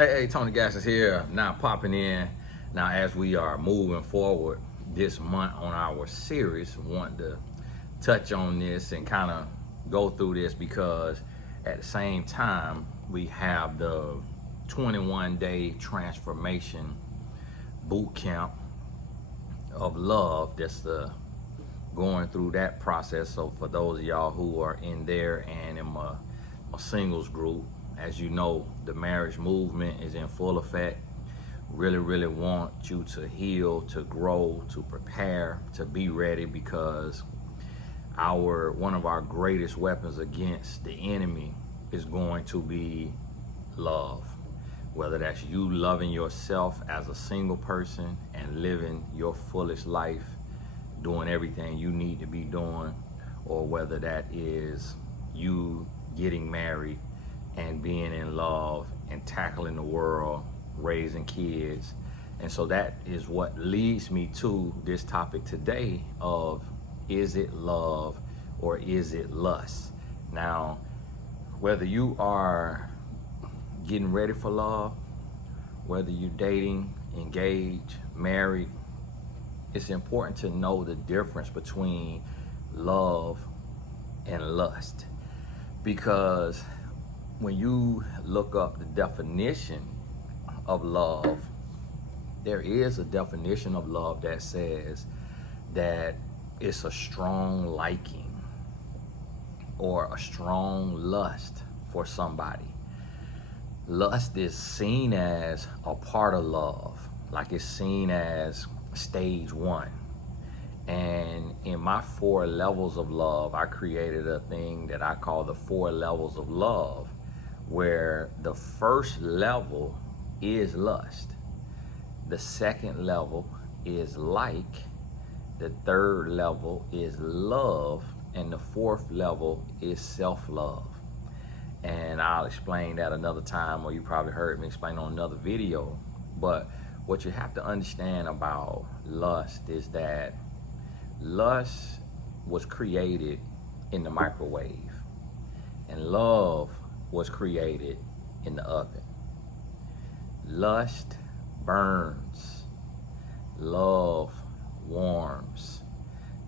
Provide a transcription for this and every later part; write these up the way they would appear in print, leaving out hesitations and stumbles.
Hey, Tony Gas is here, now popping in. Now, as we are moving forward this month on our series, want to touch on this and kind of go through this because at the same time, we have the 21-day transformation boot camp of love that's going through that process. So for those of y'all who are in there and in my singles group, as you know, the marriage movement is in full effect. Really want you to heal, to grow, to prepare, to be ready, because one of our greatest weapons against the enemy is going to be love. Whether that's you loving yourself as a single person and living your fullest life, doing everything you need to be doing, or whether that is you getting married and being in love and tackling the world, raising kids. And so that is what leads me to this topic today of, is it love or is it lust? Now, whether you are getting ready for love, whether you're dating, engaged, married, it's important to know the difference between love and lust. Because when you look up the definition of love, there is a definition of love that says that it's a strong liking or a strong lust for somebody. Lust is seen as a part of love, like it's seen as stage one. And in my 4 levels of love, I created a thing that I call the 4 levels of love, where the first level is lust, the second level is like, the third level is love, and the 4th level is self-love. And I'll explain that another time, or you probably heard me explain on another video. But what you have to understand about lust is that lust was created in the microwave, and love was created in the oven. Lust burns, love warms.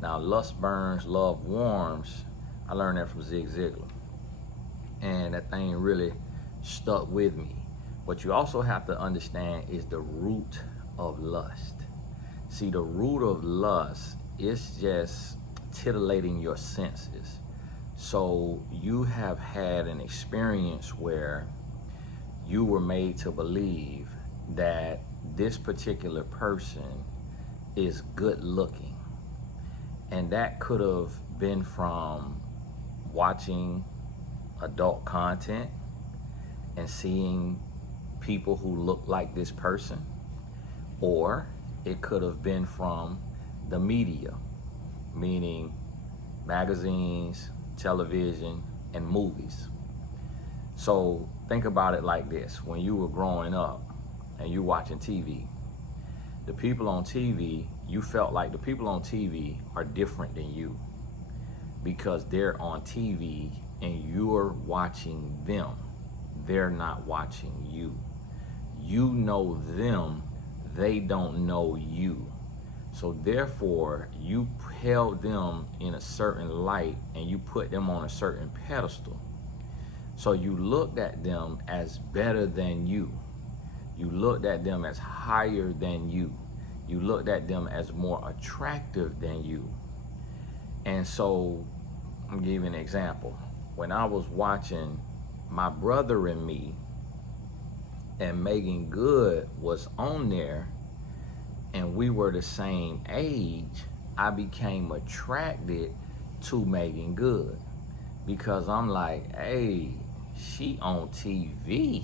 Now, lust burns, love warms. I learned that from Zig Ziglar, and that thing really stuck with me. What you also have to understand is the root of lust. See, the root of lust is just titillating your senses. So you have had an experience where you were made to believe that this particular person is good looking. And that could have been from watching adult content and seeing people who look like this person, or it could have been from the media, meaning magazines, television, and movies. So think about it like this. When you were growing up and you watching TV, the people on TV, you felt like the people on TV are different than you because they're on TV and you're watching them. They're not watching you. You know them, they don't know you. So therefore, you held them in a certain light and you put them on a certain pedestal. So you looked at them as better than you. You looked at them as higher than you. You looked at them as more attractive than you. And so, I'm gonna give you an example. When I was watching My Brother and Me, and Megan Good was on there, and we were the same age, I became attracted to Megan Good because I'm like, hey, she on TV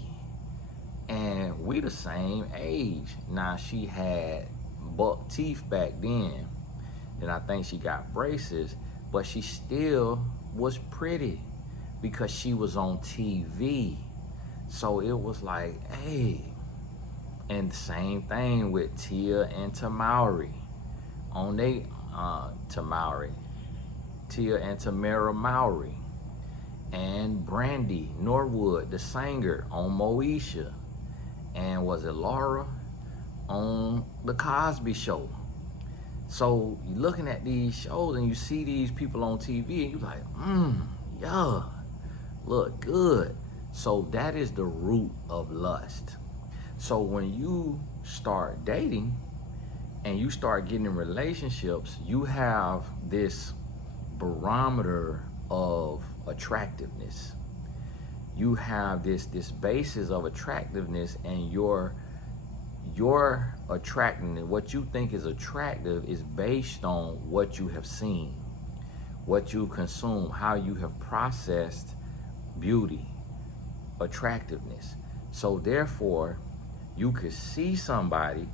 and we the same age. Now, she had buck teeth back then, and I think she got braces, but she still was pretty because she was on TV. So it was like, hey. And the same thing with Tia and Tamari. On they Tia and Tamara Mowry. And Brandy Norwood, the singer, on Moesha. and was it Laura on the Cosby Show. So you're looking at these shows and you see these people on TV and you're like, yeah, look good. So that is the root of lust. So when you start dating and you start getting in relationships, you have this barometer of attractiveness. You have this basis of attractiveness, and your attractiveness, what you think is attractive, is based on what you have seen, what you consume, how you have processed beauty, attractiveness. So therefore, you could see somebody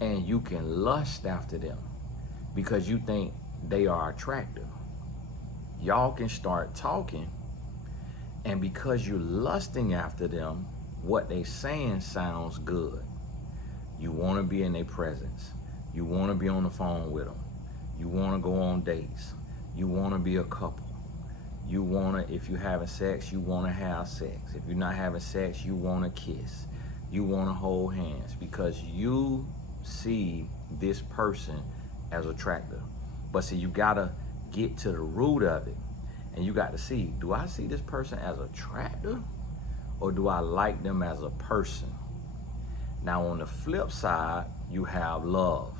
and you can lust after them because you think they are attractive. Y'all can start talking, and because you're lusting after them, what they saying sounds good. You want to be in their presence. You want to be on the phone with them. You want to go on dates. You want to be a couple. You want to, if you're having sex, you want to have sex. If you're not having sex, you want to kiss. You want to hold hands because you see this person as attractive. But see, you got to get to the root of it. And you got to see, do I see this person as attractive or do I like them as a person? Now, on the flip side, you have love.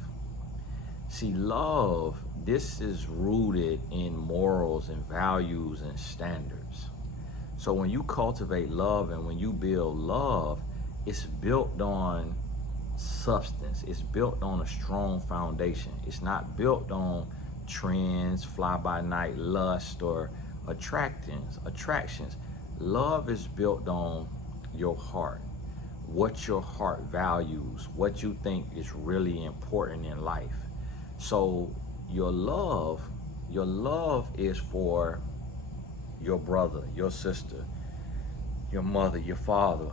See, love, this is rooted in morals and values and standards. So when you cultivate love and when you build love, it's built on substance. It's built on a strong foundation. It's not built on trends, fly-by-night lust, or attractions. Love is built on your heart, what your heart values, what you think is really important in life. So your love is for your brother, your sister, your mother, your father,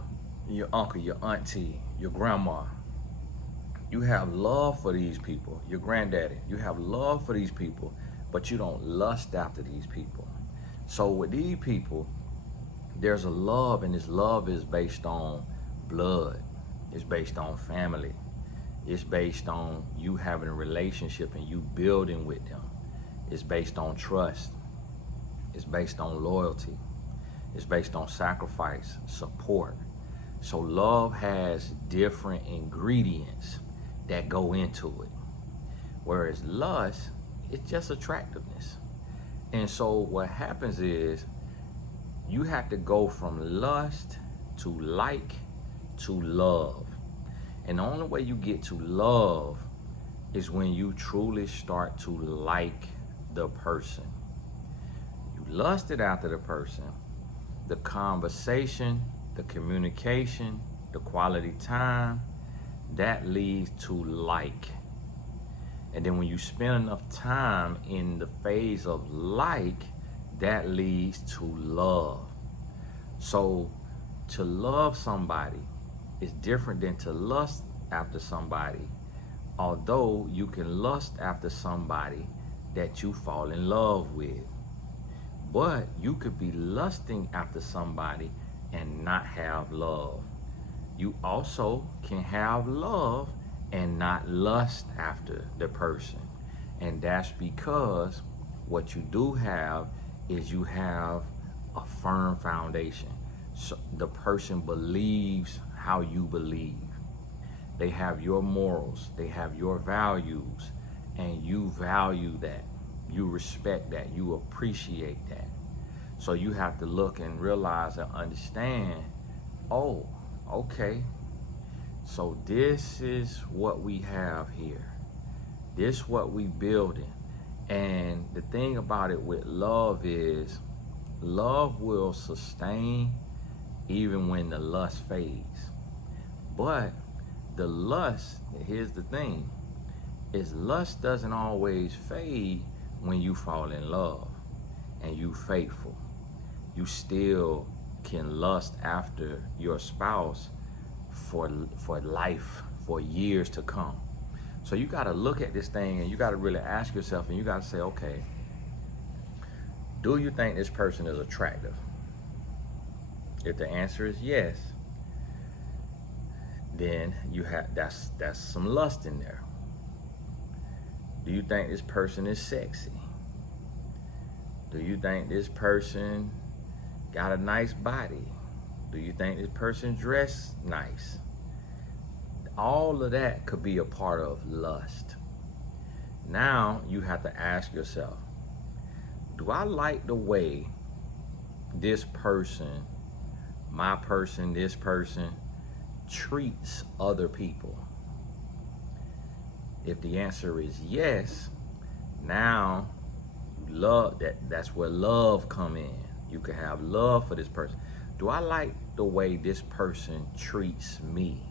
your uncle, your auntie, your grandma. You have love for these people, your granddaddy. You have love for these people, but you don't lust after these people. So with these people, there's a love, and this love is based on blood. It's based on family. It's based on you having a relationship and you building with them. It's based on trust. It's based on loyalty. It's based on sacrifice, support. So love has different ingredients that go into it. Whereas lust, it's just attractiveness. And so what happens is you have to go from lust to like to love. And the only way you get to love is when you truly start to like the person. You lusted after the person. The conversation, the communication, the quality time, that leads to like. And then when you spend enough time in the phase of like, that leads to love. So to love somebody is different than to lust after somebody, although you can lust after somebody that you fall in love with. But you could be lusting after somebody and not have love. You also can have love and not lust after the person. And that's because what you do have is you have a firm foundation. So the person believes how you believe. They have your morals, they have your values, and you value that. You respect that, you appreciate that. So you have to look and realize and understand, oh, okay, so this is what we have here. This is what we building. And the thing about it with love is, love will sustain even when the lust fades. But the lust, here's the thing, is lust doesn't always fade when you fall in love and you faithful. You still can lust after your spouse for life, for years to come. So you got to look at this thing and you got to really ask yourself, and you got to say, okay, do you think this person is attractive? If the answer is yes, then you have that's some lust in there. Do you think this person is sexy? Do you think this person got a nice body? Do you think this person dressed nice? All of that could be a part of lust. Now you have to ask yourself, do I like the way this person, my person, this person treats other people? If the answer is yes, now you love that's where love come in. You can have love for this person. Do I like the way this person treats me?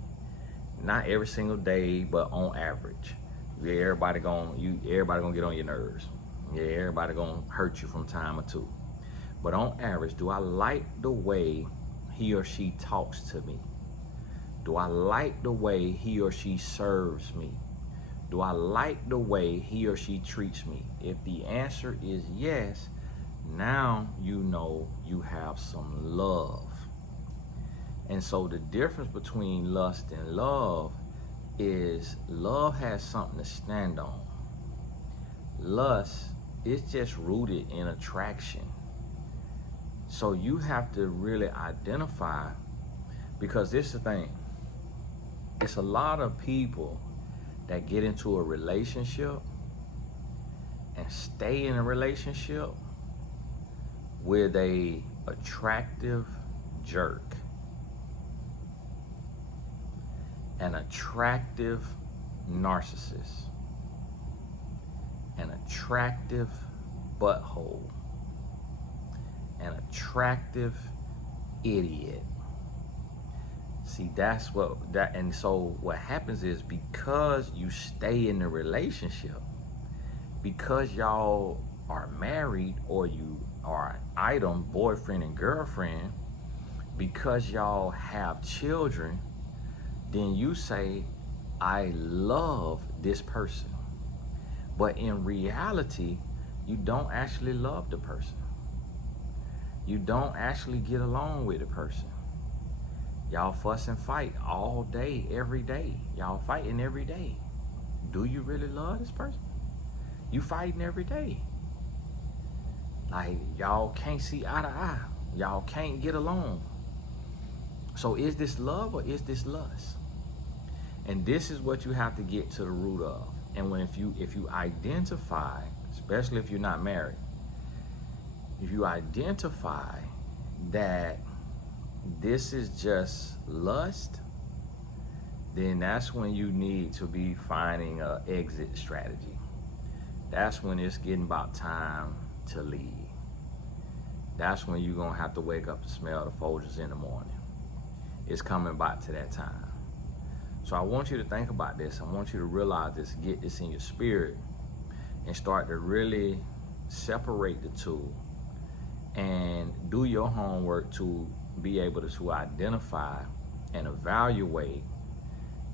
Not every single day, but on average. Yeah, everybody gonna get on your nerves. Yeah, everybody gonna hurt you from time or two. But on average, do I like the way he or she talks to me? Do I like the way he or she serves me? Do I like the way he or she treats me? If the answer is yes, now you know you have some love. And so the difference between lust and love is love has something to stand on. Lust is just rooted in attraction. So you have to really identify, because this is the thing. It's a lot of people that get into a relationship and stay in a relationship with a attractive jerk, an attractive narcissist, an attractive butthole, an attractive idiot. See, and so what happens is, because you stay in the relationship, because y'all are married or you are an item, boyfriend and girlfriend, because y'all have children, then you say, I love this person. But in reality, you don't actually love the person. You don't actually get along with the person. Y'all fuss and fight all day, every day. Y'all fighting every day. Do you really love this person? You fighting every day. Like, y'all can't see eye to eye. Y'all can't get along. So is this love or is this lust? And this is what you have to get to the root of. And if you identify, especially if you're not married, if you identify that this is just lust, then that's when you need to be finding an exit strategy. That's when it's getting about time to leave. That's when you're gonna have to wake up to smell the Folgers in the morning. It's coming back to that time. So I want you to think about this. I want you to realize this, get this in your spirit, and start to really separate the two and do your homework to be able to identify and evaluate,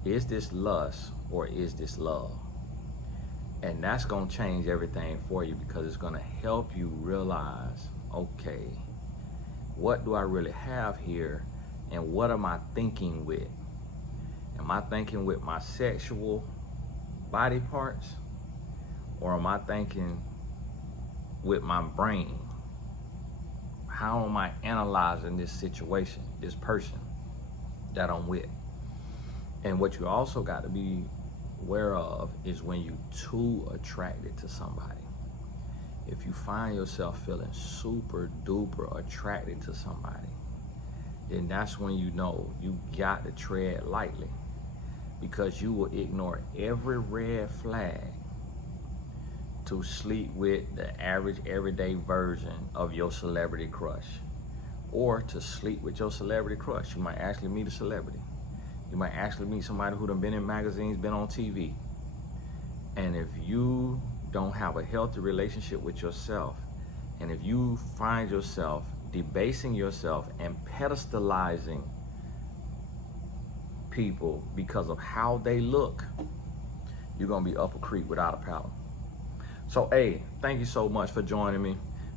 is this lust or is this love? And that's going to change everything for you, because it's going to help you realize, okay, what do I really have here, and what am I thinking with? Am I thinking with my sexual body parts, or am I thinking with my brain? How am I analyzing this situation, this person that I'm with? And what you also got to be aware of is when you're too attracted to somebody. If you find yourself feeling super duper attracted to somebody, then that's when you know you got to tread lightly, because you will ignore every red flag to sleep with the average everyday version of your celebrity crush, or to sleep with your celebrity crush. You might actually meet a celebrity. You might actually meet somebody who done been in magazines, been on TV. And if you don't have a healthy relationship with yourself, and if you find yourself debasing yourself and pedestalizing people because of how they look, you're gonna be up a creek without a paddle. So, hey, thank you so much for joining me.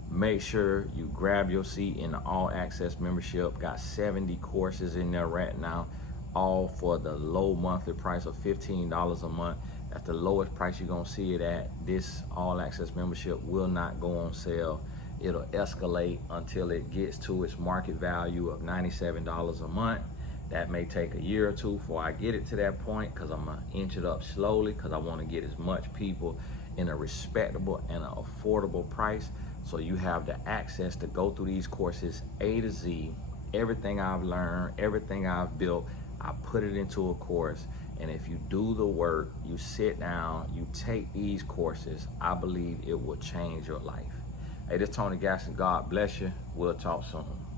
Make sure you grab your seat in the All Access membership. Got 70 courses in there right now. all for the low monthly price of $15 a month. That's the lowest price you're gonna see it at. This all access membership will not go on sale. It'll escalate until it gets to its market value of $97 a month. That may take a year or two before I get it to that point, because I'm gonna inch it up slowly, because I want to get as much people in a respectable and an affordable price. So you have the access to go through these courses A to Z. Everything I've learned, everything I've built, I put it into a course. And if you do the work, you sit down, you take these courses, I believe it will change your life. Hey, this is Tony Gaston. God bless you. We'll talk soon.